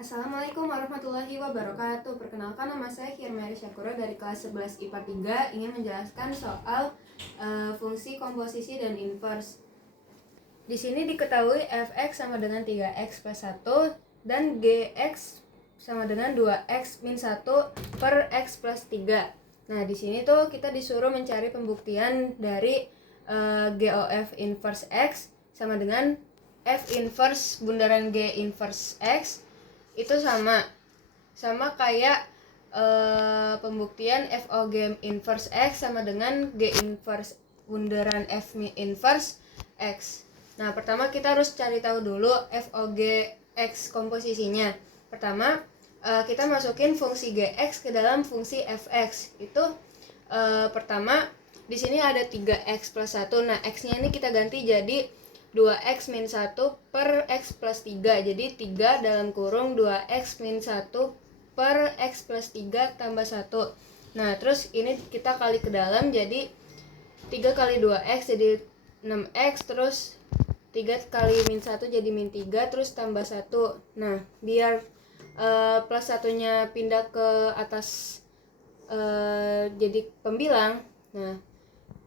Assalamualaikum warahmatullahi wabarakatuh. Perkenalkan, nama saya Hirmeri Syakura dari kelas 11 IPA 3, ingin menjelaskan soal fungsi komposisi dan inverse. Di sini diketahui fx sama dengan 3x plus 1 dan gx sama dengan 2x min 1 per x plus 3. Nah, di sini tuh kita disuruh mencari pembuktian dari GOF inverse x sama dengan f inverse bundaran g inverse x itu sama kayak pembuktian FOG inverse x sama dengan G inverse bundaran F inverse x. Nah, pertama kita harus cari tahu dulu FOG x komposisinya. Pertama, kita masukin fungsi Gx ke dalam fungsi Fx. Itu pertama di sini ada 3x plus 1. Nah, x-nya ini kita ganti jadi 2x min 1 per x plus 3. Jadi 3 dalam kurung 2x min 1 per x plus 3 tambah 1. Nah, terus ini kita kali ke dalam, jadi 3 kali 2x jadi 6x, terus 3 kali min 1 jadi min 3, terus tambah 1. Nah, biar plus satunya pindah ke atas jadi pembilang. Nah,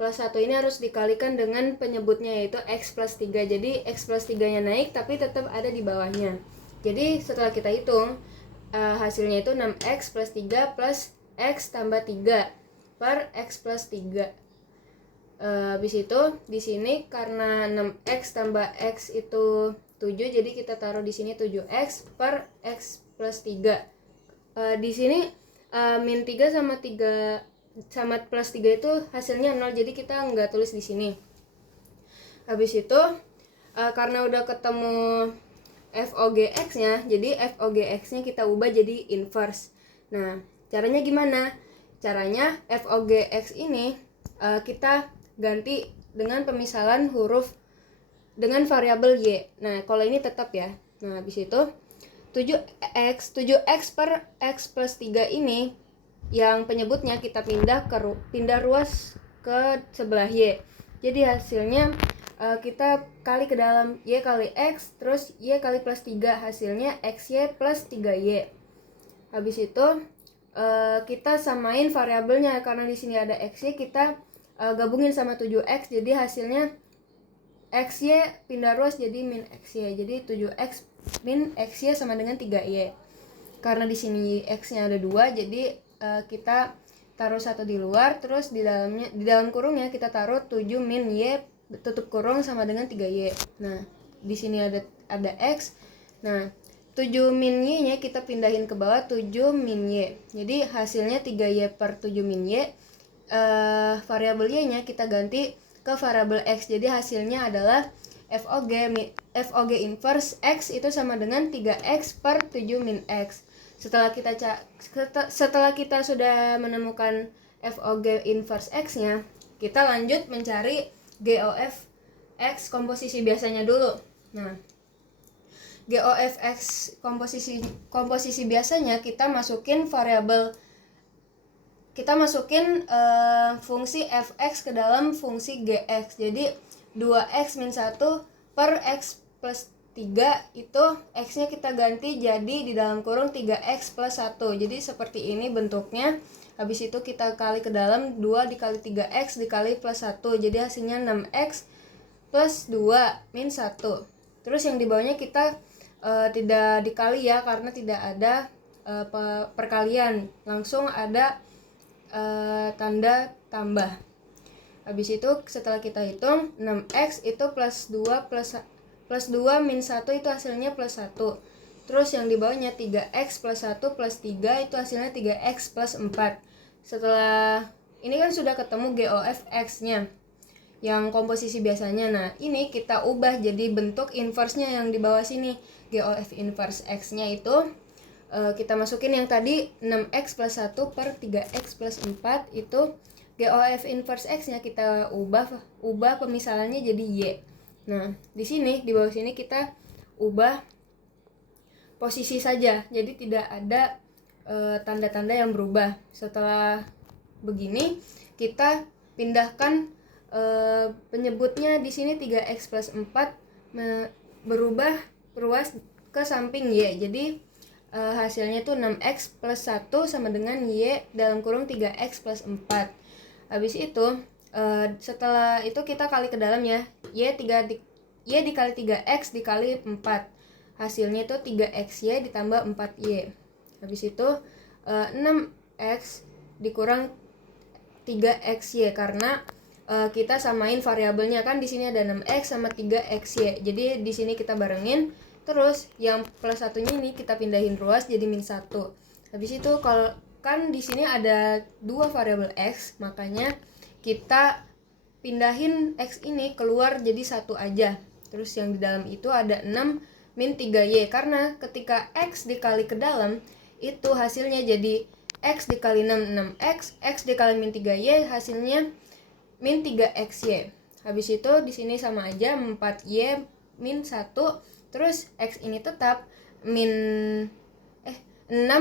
plus 1 ini harus dikalikan dengan penyebutnya, yaitu x plus 3. Jadi x plus 3 nya naik tapi tetap ada di bawahnya. Jadi setelah kita hitung, hasilnya itu 6x plus 3 plus x tambah 3 per x plus 3. Habis itu di sini karena 6x tambah x itu 7, jadi kita taruh di sini 7x per x plus 3. Di sini min 3 sama plus 3 itu hasilnya 0, jadi kita nggak tulis di sini. Habis itu karena udah ketemu FOGX-nya, jadi FOGX-nya kita ubah jadi inverse. Nah, caranya gimana? Caranya FOGX ini kita ganti dengan pemisahan huruf dengan variabel Y. Nah, kalau ini tetap ya. Nah, habis itu 7x per x plus 3 ini yang penyebutnya kita pindah ruas ke sebelah Y. Jadi hasilnya kita kali ke dalam Y kali X, terus Y kali plus 3, hasilnya XY plus 3Y. Habis itu kita samain variabelnya, karena di sini ada XY, kita gabungin sama 7X, jadi hasilnya XY pindah ruas jadi min XY. Jadi 7X min XY sama dengan 3Y. Karena di sini X-nya ada 2, jadi kita taruh 1 di luar, terus di dalam kurungnya kita taruh 7 min Y tutup kurung sama dengan 3Y. Nah, di sini ada X. Nah, 7 min Y nya kita pindahin ke bawah, 7 min Y. Jadi hasilnya 3Y per 7 min Y. Variabel Y nya kita ganti ke variabel X. Jadi hasilnya adalah FOG inverse X itu sama dengan 3X per 7 min X. Setelah kita sudah menemukan FOG inverse X-nya, kita lanjut mencari GOF X komposisi biasanya dulu. Nah, GOF X komposisi biasanya kita masukin fungsi fx ke dalam fungsi gx. Jadi 2x min 1 per x plus 3 itu x-nya kita ganti jadi di dalam kurung 3x plus 1. Jadi seperti ini bentuknya. Habis itu kita kali ke dalam, 2 dikali 3x dikali plus 1. Jadi hasilnya 6x plus 2 min 1. Terus yang di bawahnya kita tidak dikali ya, karena tidak ada perkalian. Langsung ada tanda tambah. Habis itu setelah kita hitung, 6x itu plus 2 min 1 itu hasilnya plus 1. Terus yang di bawahnya 3x plus 1 plus 3 itu hasilnya 3x plus 4. Setelah ini kan sudah ketemu GOF X-nya yang komposisi biasanya. Nah, ini kita ubah jadi bentuk inverse-nya yang di bawah sini. GOF inverse X-nya itu kita masukin yang tadi 6x plus 1 per 3x plus 4, itu GOF inverse X-nya kita ubah pemisahannya jadi Y. Nah, di bawah sini kita ubah posisi saja, jadi tidak ada tanda-tanda yang berubah. Setelah begini, kita pindahkan penyebutnya di sini 3x plus 4 berubah ruas ke samping Y. Jadi hasilnya tuh 6x plus 1 sama dengan y dalam kurung 3x plus 4. Habis itu setelah itu kita kali ke dalam ya, y dikali 3x dikali 4, hasilnya itu 3xy ditambah 4y. Habis itu 6x dikurang 3xy karena kita samain variabelnya kan, di sini ada 6x sama 3xy. Jadi di sini kita barengin, terus yang plus satunya ini kita pindahin ruas jadi min 1. Habis itu kalau kan di sini ada dua variabel x, makanya kita pindahin x ini keluar jadi 1 aja. Terus yang di dalam itu ada 6 min 3y, karena ketika x dikali ke dalam itu hasilnya jadi x dikali 6, 6x, x dikali min 3y hasilnya min 3xy. Habis itu di sini sama aja 4y min 1, terus x ini tetap 6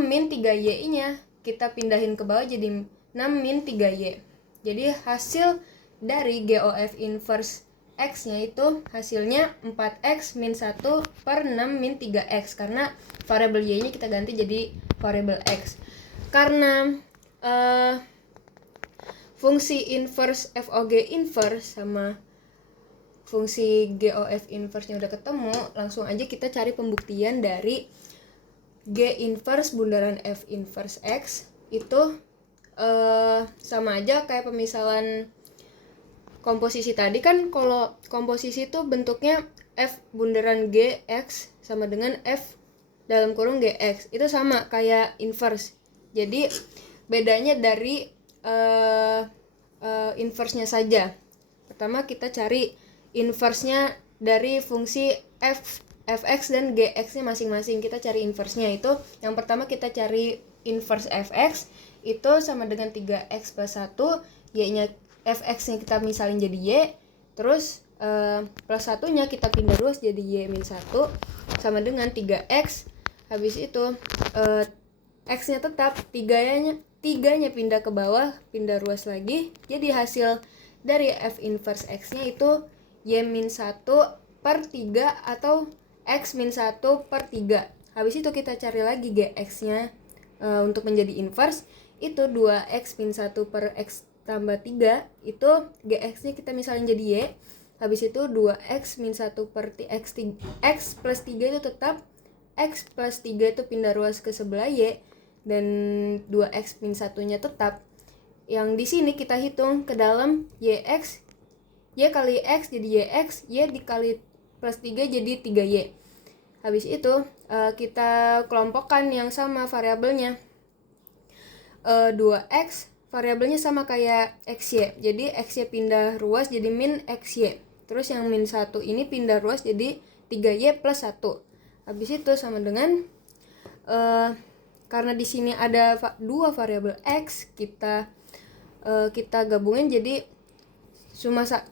min 3y nya kita pindahin ke bawah jadi 6 min 3y. Jadi hasil dari GOF inverse x-nya itu hasilnya 4x min 1 per 6 min 3x, karena variabel y-nya kita ganti jadi variabel x. Karena fungsi inverse FOG inverse sama fungsi GOF inverse-nya udah ketemu, langsung aja kita cari pembuktian dari G inverse bundaran F inverse X. Itu sama aja kayak pemisalan komposisi tadi kan. Kalau komposisi itu bentuknya F bundaran GX sama dengan F dalam kurung GX, itu sama kayak inverse. Jadi bedanya dari inverse-nya saja. Pertama kita cari inverse-nya dari fungsi fx dan gx-nya masing-masing. Kita cari inverse-nya itu, yang pertama kita cari inverse fx itu sama dengan 3x plus 1, y-nya fx-nya kita misalin jadi y, terus plus 1-nya kita pindah ruas jadi y min 1 sama dengan 3x. Habis itu x-nya tetap, 3-nya pindah ke bawah, pindah ruas lagi. Jadi hasil dari F inverse X-nya itu Y min 1 per 3 atau X min 1 per 3. Habis itu kita cari lagi GX-nya untuk menjadi inverse. Itu 2X min 1 per X tambah 3. Itu GX-nya kita misalnya jadi Y. Habis itu 2X min 1 per X plus 3 itu tetap. X plus 3 itu pindah ruas ke sebelah Y. Dan 2x min 1-nya tetap. Yang di sini kita hitung ke dalam yx, y kali x jadi yx, y dikali plus 3 jadi 3y. Habis itu kita kelompokkan yang sama variabelnya. 2x variabelnya sama kayak xy, jadi xy pindah ruas jadi min xy. Terus yang min 1 ini pindah ruas jadi 3y plus 1. Habis itu sama dengan karena di sini ada dua variabel x, kita gabungin jadi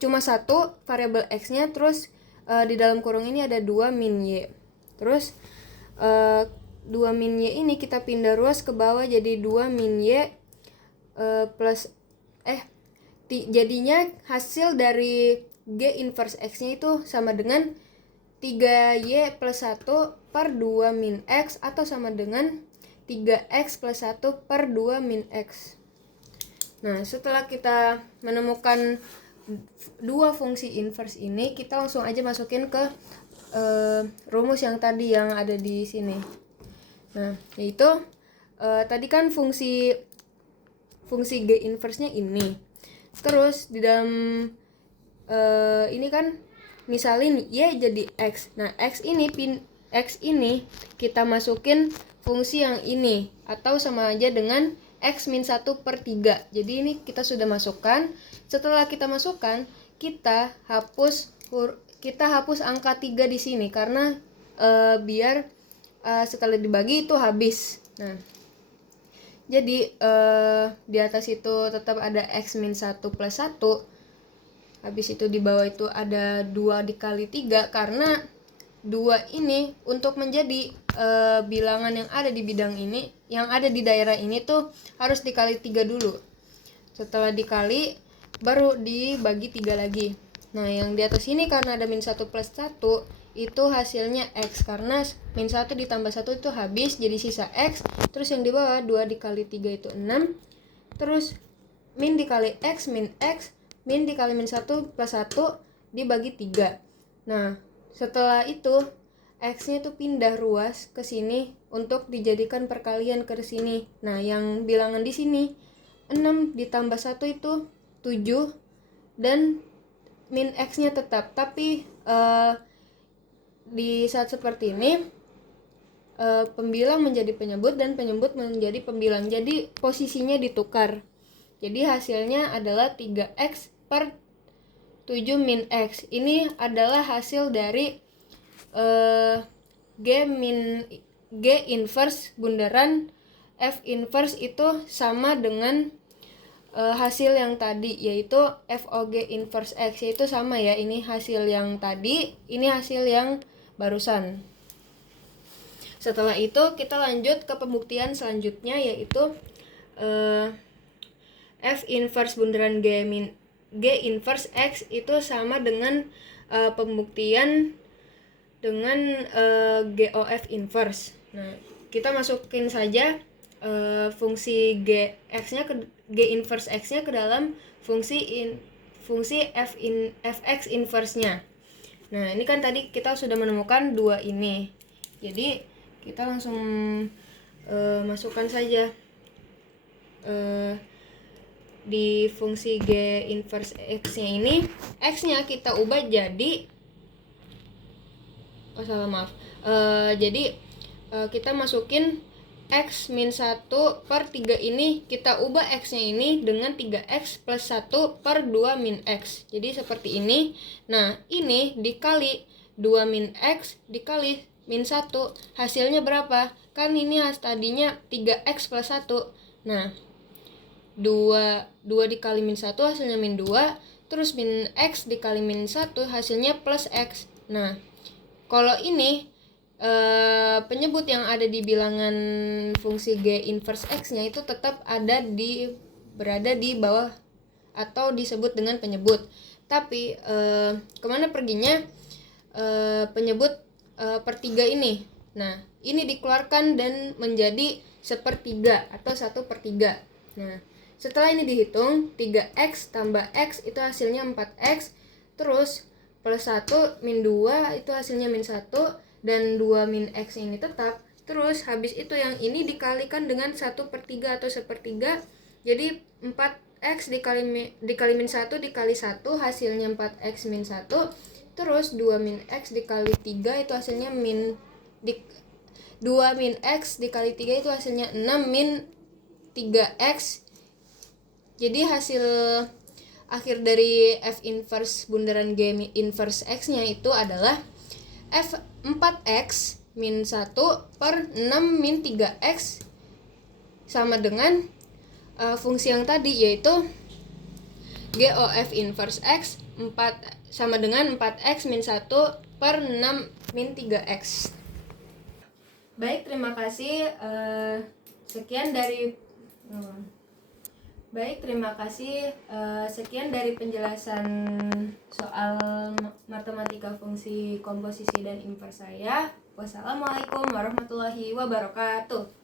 cuma satu variabel x-nya. Terus di dalam kurung ini ada 2 min y. Terus 2 min y ini kita pindah ruas ke bawah jadi 2 min y plus jadinya hasil dari G inverse x-nya itu sama dengan 3y plus 1 per 2 min x, atau sama dengan 3x plus 1 per 2 min x. Nah, setelah kita menemukan dua fungsi inverse ini, kita langsung aja masukin ke rumus yang tadi yang ada di sini. Nah, yaitu tadi kan fungsi G inverse-nya ini. Terus di dalam ini kan misalin y jadi x. Nah, x ini kita masukin fungsi yang ini, atau sama aja dengan x min 1 per 3. Jadi ini kita sudah masukkan. Setelah kita masukkan, kita hapus angka 3 di sini, karena biar setelah dibagi itu habis. Nah, jadi di atas itu tetap ada x min 1 plus 1. Habis itu di bawah itu ada 2 dikali 3, karena 2 ini untuk menjadi bilangan yang ada di bidang ini, yang ada di daerah ini tuh harus dikali 3 dulu. Setelah dikali baru dibagi 3 lagi. Nah, yang di atas ini karena ada min 1 plus 1, itu hasilnya X, karena min 1 ditambah 1 itu habis, jadi sisa X. Terus yang di bawah 2 dikali 3 itu 6. Terus min dikali X, min X, min dikali min 1 plus 1 dibagi 3. Nah, setelah itu X-nya itu pindah ruas ke sini untuk dijadikan perkalian ke sini. Nah, yang bilangan di sini 6 ditambah 1 itu 7, dan min X-nya tetap. Tapi di saat seperti ini pembilang menjadi penyebut dan penyebut menjadi pembilang, jadi posisinya ditukar. Jadi hasilnya adalah 3X per 7 min X. Ini adalah hasil dari G inverse bundaran F inverse itu sama dengan hasil yang tadi, yaitu FOG inverse X, yaitu sama ya, ini hasil yang tadi, ini hasil yang barusan. Setelah itu kita lanjut ke pembuktian selanjutnya, yaitu F inverse bundaran G inverse X itu sama dengan pembuktian dengan GOF inverse. Nah, kita masukin saja fungsi G X-nya ke G inverse X-nya ke dalam fungsi fx inverse-nya. Nah, ini kan tadi kita sudah menemukan dua ini. Jadi, kita langsung masukkan saja di fungsi G inverse X-nya ini. X-nya kita ubah jadi jadi kita masukin X min 1 per 3 ini, kita ubah X-nya ini dengan 3X plus 1 per 2 min X. Jadi seperti ini. Nah, ini dikali 2 min X dikali min 1. Hasilnya berapa? Kan ini tadinya 3X plus 1. Nah, 2 dikali min 1 hasilnya min 2. Terus min X dikali min 1 hasilnya plus X. Nah, kalau ini penyebut yang ada di bilangan fungsi G inverse X-nya itu tetap berada di bawah atau disebut dengan penyebut. Tapi kemana perginya penyebut per 3 ini? Nah, ini dikeluarkan dan menjadi sepertiga atau 1/3. Nah, setelah ini dihitung, 3X tambah X itu hasilnya 4X, terus plus 1 min 2 itu hasilnya min 1, dan 2 min X ini tetap. Terus habis itu yang ini dikalikan dengan 1/3 atau 1/3, jadi 4X dikali min 1 dikali 1 hasilnya 4X min 1. Terus 2 min X dikali 3 itu hasilnya 2 min X dikali 3 itu hasilnya 6 min 3X. Jadi hasil akhir dari F inverse bundaran G inverse X-nya itu adalah F 4X min 1 per 6 min 3X sama dengan fungsi yang tadi, yaitu GOF inverse X 4 sama dengan 4X min 1 per 6 min 3X. Baik, terima kasih. Sekian dari penjelasan soal matematika fungsi komposisi dan inverse saya. Wassalamualaikum warahmatullahi wabarakatuh.